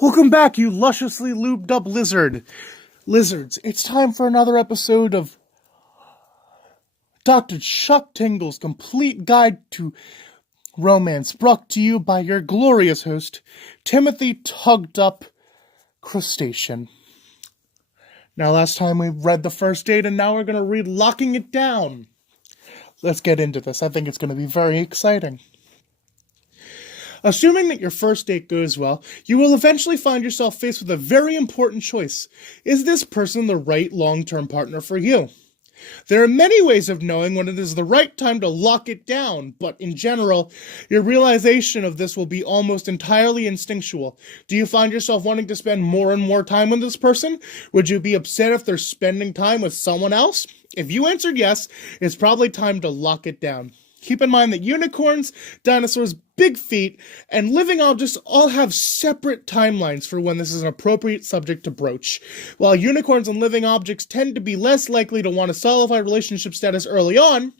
Welcome back, you lusciously lubed up lizards. It's time for another episode of Dr. Chuck Tingle's Complete Guide to Romance, brought to you by your glorious host, Timothy Tugged Up Crustacean. Now, last time we read the first date, and now we're going to read Locking It Down. Let's get into this. I think it's going to be very exciting. Assuming that your first date goes well, you will eventually find yourself faced with a very important choice. Is this person the right long-term partner for you? There are many ways of knowing when it is the right time to lock it down, but in general, your realization of this will be almost entirely instinctual. Do you find yourself wanting to spend more and more time with this person? Would you be upset if they're spending time with someone else? If you answered yes, it's probably time to lock it down. Keep in mind that unicorns, dinosaurs, big feet, and living objects all have separate timelines for when this is an appropriate subject to broach. While unicorns and living objects tend to be less likely to want to solidify relationship status early on,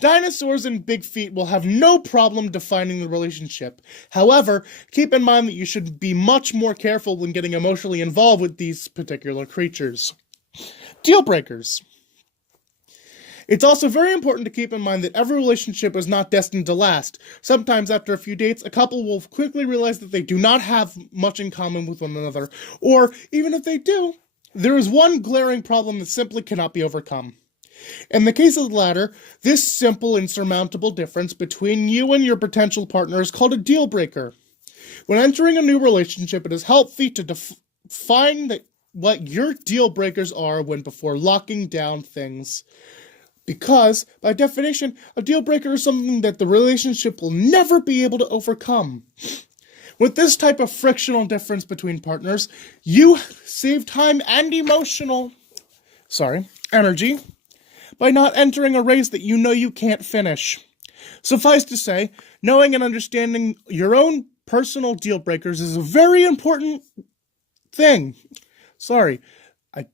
dinosaurs and big feet will have no problem defining the relationship. However, keep in mind that you should be much more careful when getting emotionally involved with these particular creatures. Deal breakers. It's also very important to keep in mind that every relationship is not destined to last. Sometimes after a few dates, a couple will quickly realize that they do not have much in common with one another, or even if they do, there is one glaring problem that simply cannot be overcome. In the case of the latter, this simple insurmountable difference between you and your potential partner is called a deal breaker. When entering a new relationship, it is healthy to define what your deal breakers are before locking down things. Because, by definition, a deal breaker is something that the relationship will never be able to overcome. With this type of frictional difference between partners, you save time and energy by not entering a race that you know you can't finish. Suffice to say, knowing and understanding your own personal deal breakers is a very important thing. Sorry, I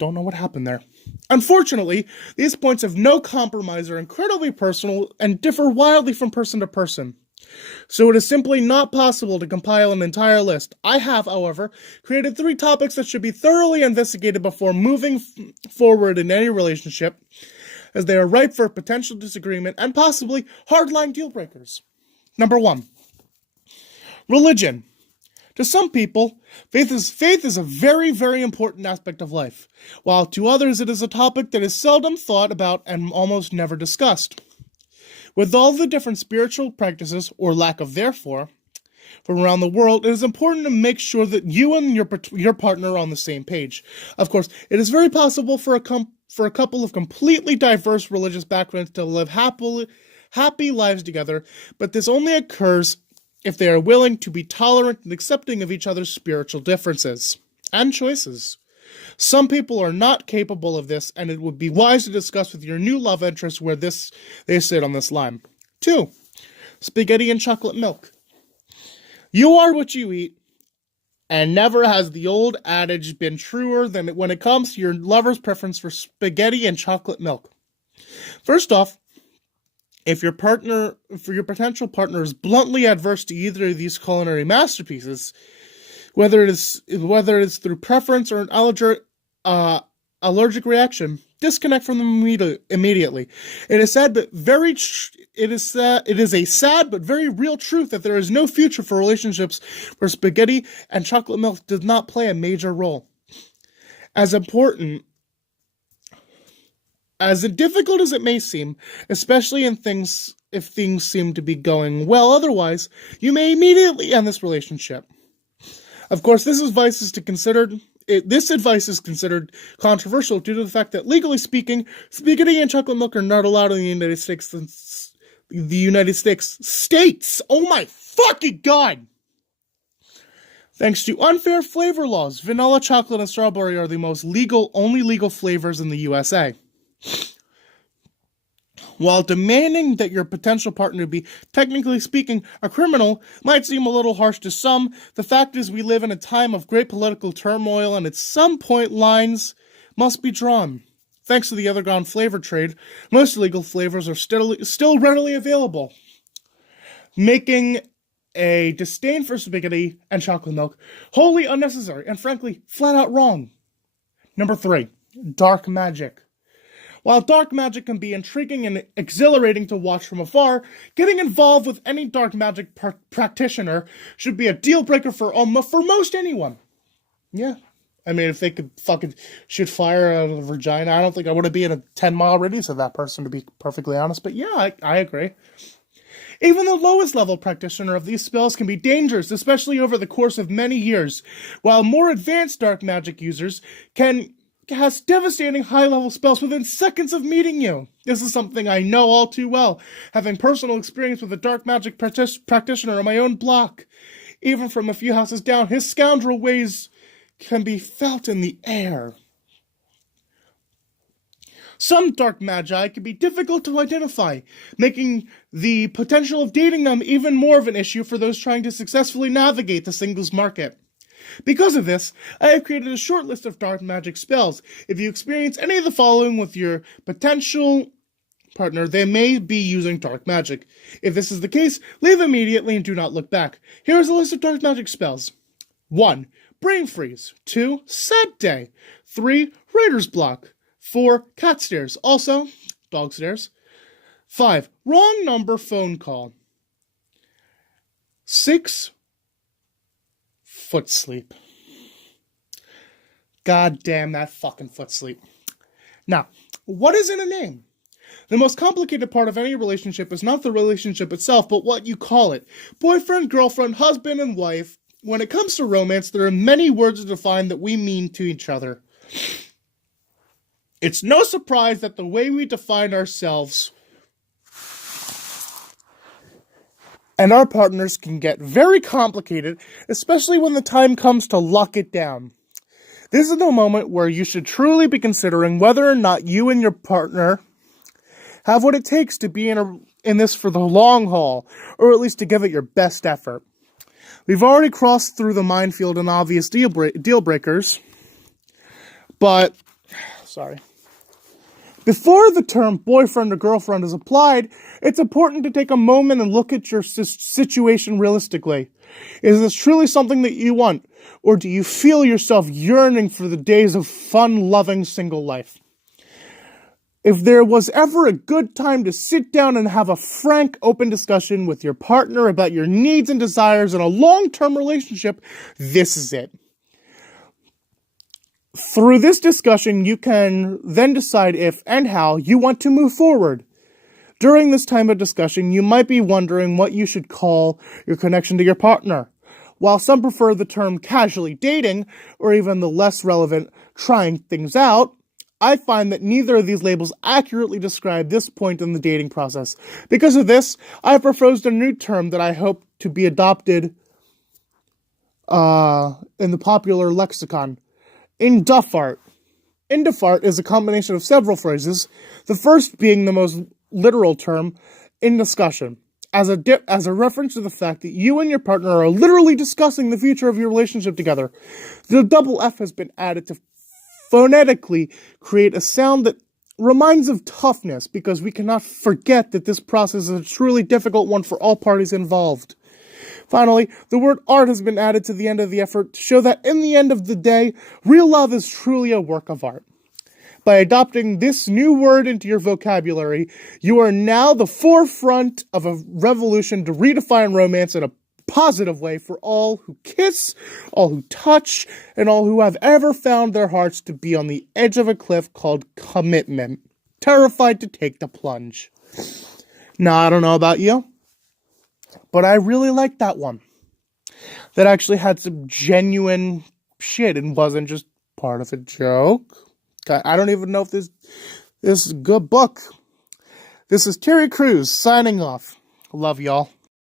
don't know what happened there. Unfortunately, these points of no compromise are incredibly personal and differ wildly from person to person. So it is simply not possible to compile an entire list. I have, however, created 3 topics that should be thoroughly investigated before moving forward in any relationship, as they are ripe for potential disagreement and possibly hardline deal breakers. Number 1. Religion. To some people, faith is a very, very important aspect of life, while to others it is a topic that is seldom thought about and almost never discussed. With all the different spiritual practices, or lack of therefore, from around the world, it is important to make sure that you and your partner are on the same page. Of course, it is very possible for a couple of completely diverse religious backgrounds to live happy lives together, but this only occurs if they are willing to be tolerant and accepting of each other's spiritual differences and choices. Some people are not capable of this, and it would be wise to discuss with your new love interest where they sit on this line. 2. Spaghetti and chocolate milk. You are what you eat, and never has the old adage been truer than when it comes to your lover's preference for spaghetti and chocolate milk. First off, if your potential partner is bluntly adverse to either of these culinary masterpieces, whether it is through preference or an allergic reaction, disconnect from them immediately. It is a sad but very real truth that there is no future for relationships where spaghetti and chocolate milk does not play a major role. As difficult as it may seem, especially if things seem to be going well otherwise, you may immediately end this relationship. Of course, this advice is considered controversial due to the fact that, legally speaking, spaghetti and chocolate milk are not allowed in the United States. Oh my fucking God! Thanks to unfair flavor laws, vanilla, chocolate, and strawberry are the only legal flavors in the USA. While demanding that your potential partner be, technically speaking, a criminal might seem a little harsh to some, the fact is we live in a time of great political turmoil, and at some point lines must be drawn. Thanks to the underground flavor trade, most illegal flavors are still readily available, making a disdain for spaghetti and chocolate milk, wholly unnecessary and frankly flat out wrong. Number 3, dark magic. While dark magic can be intriguing and exhilarating to watch from afar, getting involved with any dark magic practitioner should be a deal breaker for most anyone. Yeah. I mean, if they could fucking shoot fire out of the vagina, I don't think I would be in a 10-mile radius of that person, to be perfectly honest. But yeah, I agree. Even the lowest level practitioner of these spells can be dangerous, especially over the course of many years, while more advanced dark magic users can cast devastating high-level spells within seconds of meeting you. This is something I know all too well, having personal experience with a dark magic practitioner on my own block. Even from a few houses down, his scoundrel ways can be felt in the air. Some dark magi can be difficult to identify, making the potential of dating them even more of an issue for those trying to successfully navigate the singles market. Because of this, I have created a short list of dark magic spells. If you experience any of the following with your potential partner, they may be using dark magic. If this is the case, leave immediately and do not look back. Here is a list of dark magic spells. 1. Brain Freeze. 2. Sad Day. 3. Writer's Block. 4. Cat Stairs. Also, dog stairs. 5. Wrong Number Phone Call. 6. Foot Sleep. God damn that fucking foot sleep. Now, what is in a name? The most complicated part of any relationship is not the relationship itself, but what you call it. Boyfriend, girlfriend, husband, and wife. When it comes to romance, there are many words to define that we mean to each other. It's no surprise that the way we define ourselves and our partners can get very complicated, especially when the time comes to lock it down. This is the moment where you should truly be considering whether or not you and your partner have what it takes to be in this for the long haul, or at least to give it your best effort. We've already crossed through the minefield and obvious deal breakers, but, before the term boyfriend or girlfriend is applied, it's important to take a moment and look at your situation realistically. Is this truly something that you want, or do you feel yourself yearning for the days of fun-loving single life? If there was ever a good time to sit down and have a frank, open discussion with your partner about your needs and desires in a long-term relationship, this is it. Through this discussion, you can then decide if and how you want to move forward. During this time of discussion, you might be wondering what you should call your connection to your partner. While some prefer the term casually dating, or even the less relevant trying things out, I find that neither of these labels accurately describe this point in the dating process. Because of this, I have proposed a new term that I hope to be adopted in the popular lexicon. Indufart. Indufart is a combination of several phrases, the first being the most literal term in discussion, as a reference to the fact that you and your partner are literally discussing the future of your relationship together. The double F has been added to phonetically create a sound that reminds of toughness, because we cannot forget that this process is a truly difficult one for all parties involved. Finally, the word art has been added to the end of the effort to show that in the end of the day, real love is truly a work of art. By adopting this new word into your vocabulary, you are now the forefront of a revolution to redefine romance in a positive way for all who kiss, all who touch, and all who have ever found their hearts to be on the edge of a cliff called commitment, terrified to take the plunge. Now, I don't know about you, but I really liked that one. That actually had some genuine shit and wasn't just part of a joke. I don't even know if this is a good book. This is Terry Crews signing off. Love y'all.